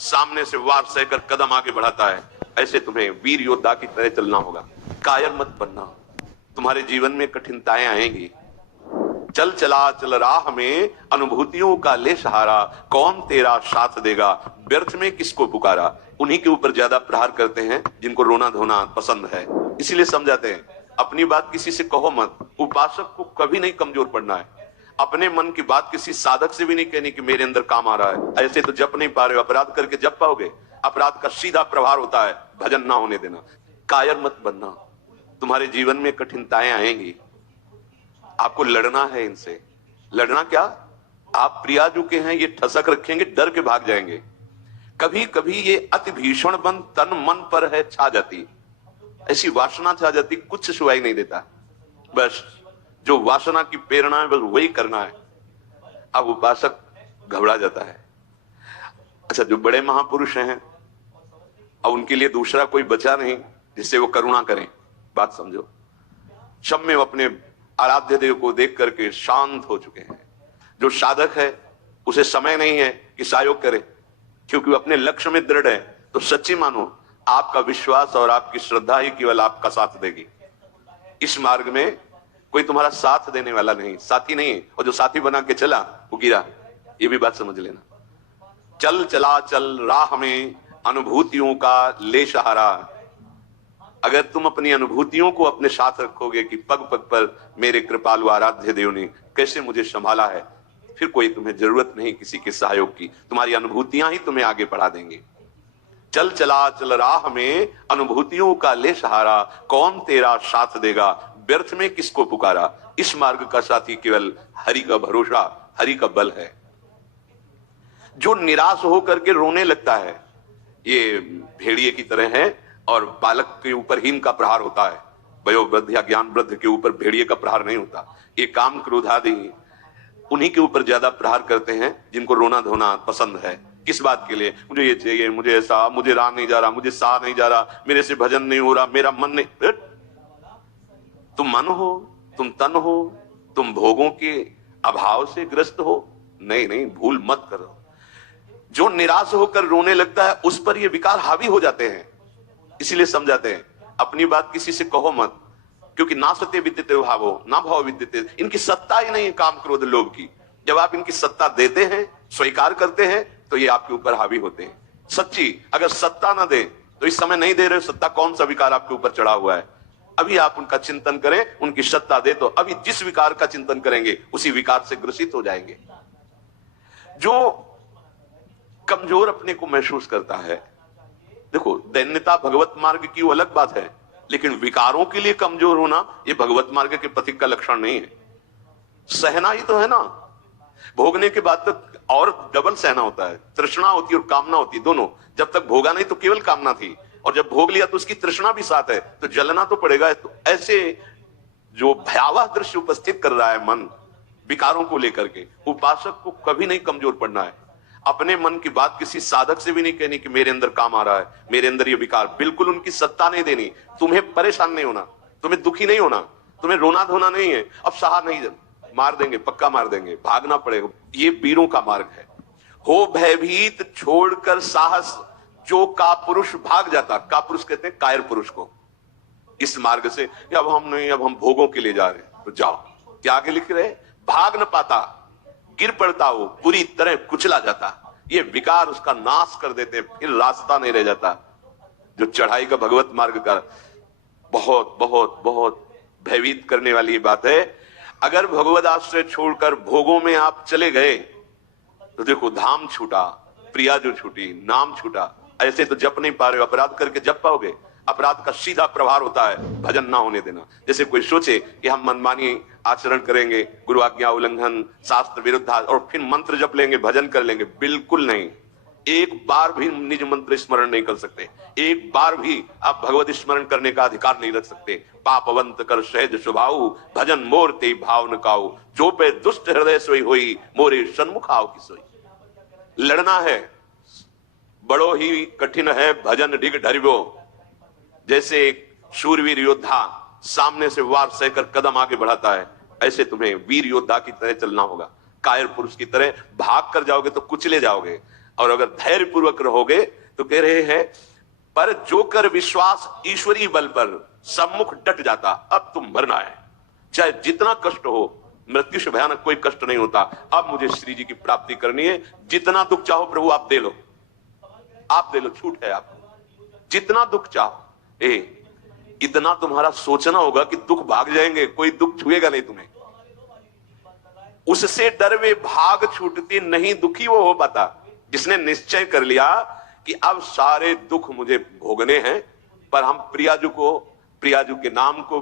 सामने से वार सहकर कदम आगे बढ़ाता है, ऐसे तुम्हें वीर योद्धा की तरह चलना होगा। कायर मत बनना, तुम्हारे जीवन में कठिनताएं आएंगी। चल चला चल राह में, अनुभूतियों का ले सहारा, कौन तेरा साथ देगा, व्यर्थ में किसको पुकारा। उन्हीं के ऊपर ज्यादा प्रहार करते हैं जिनको रोना धोना पसंद है, इसीलिए समझाते हैं अपनी बात किसी से कहो मत। उपासक को कभी नहीं कमजोर पड़ना है, अपने मन की बात किसी साधक से भी नहीं कहनी कि मेरे अंदर काम आ रहा है। ऐसे तो जप नहीं पा रहे हो, अपराध करके जप पाओगे। अपराध का सीधा प्रभाव होता है भजन ना होने देना। कायर मत बनना, तुम्हारे जीवन में कठिनताएं आएंगी, आपको लड़ना है इनसे। लड़ना क्या, आप प्रिया जो के हैं ये ठसक रखेंगे, डर के भाग जाएंगे। कभी कभी ये अति भीषण बन तन मन पर है छा जाती, ऐसी वासना छा जाती, कुछ सुनाई नहीं देता। बस जो वासना की प्रेरणा है बस वही करना है। अब उपासक घबरा जाता है। अच्छा, जो बड़े महापुरुष हैं अब उनके लिए दूसरा कोई बचा नहीं जिससे वो करुणा करें। बात समझो, क्षम्य अपने आराध्य देव को देख करके शांत हो चुके हैं। जो साधक है उसे समय नहीं है कि सहयोग करे, क्योंकि वो अपने लक्ष्य में दृढ़ है। तो सच्ची मानो, आपका विश्वास और आपकी श्रद्धा ही केवल आपका साथ देगी। इस मार्ग में कोई तुम्हारा साथ देने वाला नहीं, साथी नहीं, और जो साथी बना के चला वो गिरा। ये भी बात समझ लेना। चल चला चल राह में, अनुभूतियों का ले सहारा। अगर तुम अपनी अनुभूतियों को अपने साथ रखोगे कि पग पग पर मेरे कृपालु आराध्य देव ने कैसे मुझे संभाला है, फिर कोई तुम्हें जरूरत नहीं किसी के सहयोग की। तुम्हारी अनुभूतियां ही तुम्हें आगे बढ़ा देंगी। चल चला चल राह में, अनुभूतियों का ले सहारा, कौन तेरा साथ देगा, व्यर्थ में किसको पुकारा। इस मार्ग का साथी केवल हरि का भरोसा, हरि का बल है। जो निराश होकर के रोने लगता है ये भेड़िए की तरह है, और बालक के ऊपर ही इनका प्रहार होता है। वयोवृद्ध या ज्ञान वृद्ध के ऊपर भेड़िए का प्रहार नहीं होता। ये काम क्रोध आदि उन्हीं के ऊपर ज्यादा प्रहार करते हैं जिनको रोना धोना पसंद है। किस बात के लिए, मुझे ये चाहिए, मुझे ऐसा, मुझे रहा नहीं जा रहा, मुझे सा नहीं जा रहा, मेरे से भजन नहीं हो रहा, मेरा मन नहीं। तुम मन हो, तुम तन हो, तुम भोगों के अभाव से ग्रस्त हो। नहीं नहीं, भूल मत करो। जो निराश होकर रोने लगता है उस पर ये विकार हावी हो जाते हैं, इसीलिए समझाते हैं अपनी बात किसी से कहो मत, क्योंकि ना सत्य विद्यते भावो ना भाव विद्यते। इनकी सत्ता ही नहीं है काम क्रोध लोभ की। जब आप इनकी सत्ता देते हैं, स्वीकार करते हैं, तो ये आपके ऊपर हावी होते हैं। सच्ची अगर सत्ता ना दे तो इस समय नहीं दे रहे सत्ता, कौन सा विकार आपके ऊपर चढ़ा हुआ है। अभी आप उनका चिंतन करें, उनकी सत्ता दे तो अभी जिस विकार का चिंतन करेंगे उसी विकार से ग्रसित हो जाएंगे। जो कमजोर अपने को महसूस करता है, देखो दैन्यता भगवत मार्ग की वो अलग बात है, लेकिन विकारों के लिए कमजोर होना ये भगवत मार्ग के पथिक का लक्षण नहीं है। सहना ही तो है ना, भोगने के बाद तक और डबल सहना होता है। तृष्णा होती है और कामना होती है, दोनों। जब तक भोगा नहीं तो केवल कामना थी, और जब भोग लिया तो उसकी तृष्णा भी साथ है, तो जलना तो पड़ेगा। तो ऐसे जो भयावह दृश्य उपस्थित कर रहा है मन विकारों को लेकर के, उपासक को कभी नहीं कमजोर पड़ना है। अपने मन की बात किसी साधक से भी नहीं कहनी कि मेरे अंदर काम आ रहा है, मेरे अंदर ये विकार। बिल्कुल उनकी सत्ता नहीं देनी। तुम्हें परेशान नहीं होना, तुम्हें दुखी नहीं होना, तुम्हें रोना धोना नहीं है। अब सहा नहीं, मार देंगे, पक्का मार देंगे, भागना पड़ेगा। ये वीरों का मार्ग है। हो भयभीत छोड़कर साहस, जो का पुरुष भाग जाता। का पुरुष कहते हैं कायर पुरुष को। इस मार्ग से अब हम नहीं, अब हम भोगों के लिए जा रहे हैं, तो जाओ। क्या आगे लिख रहे, भाग न पाता, गिर पड़ता हो, पूरी तरह कुचला जाता। ये विकार उसका नाश कर देते, फिर रास्ता नहीं रह जाता। जो चढ़ाई का भगवत मार्ग का बहुत बहुत बहुत भयभीत करने वाली बात है। अगर भगवत आश्रय छोड़कर भोगों में आप चले गए तो देखो धाम छूटा, प्रिया जो छूटी, नाम छूटा। ऐसे तो जप नहीं पा रहे हो, अपराध करके जप पाओगे। अपराध का सीधा प्रभाव होता है भजन ना होने देना। जैसे कोई सोचे कि हम मनमानी आचरण करेंगे, गुरु आज्ञा उल्लंघन, शास्त्र विरुद्ध, और फिर मंत्र जप लेंगे, भजन कर लेंगे। बिल्कुल नहीं। एक बार भी निज मंत्र स्मरण नहीं कर सकते, एक बार भी आप भगवत स्मरण करने का अधिकार नहीं रख सकते। पापवंत कर सहज स्वभाव, भजन मोर ते भाव न काऊ, जो पे दुष्ट हृदय सोई हुई, मोरे सन्मुख आओ की सोई। लड़ना है, बड़ो ही कठिन है भजन डिग ढरिबो। जैसे एक शूरवीर योद्धा सामने से वार सहकर कदम आगे बढ़ाता है, ऐसे तुम्हें वीर योद्धा की तरह चलना होगा। कायर पुरुष की तरह भाग कर जाओगे तो कुचले जाओगे। और अगर धैर्य पूर्वक रहोगे तो कह रहे हैं, पर जो कर विश्वास ईश्वरीय बल पर सम्मुख डट जाता, अब तुम मरना है, चाहे जितना कष्ट हो। मृत्यु से भयानक कोई कष्ट नहीं होता। अब मुझे श्री जी की प्राप्ति करनी है, जितना दुख चाहो प्रभु आप दे लो, आप दे लो, छूट है आपको, जितना दुख चाहो। इतना तुम्हारा सोचना होगा कि दुख भाग जाएंगे, कोई दुख छुएगा नहीं तुम्हें। उससे डर वे भाग छूटती नहीं, दुखी वो हो पाता जिसने निश्चय कर लिया कि अब सारे दुख मुझे भोगने हैं, पर हम प्रियाजू के नाम को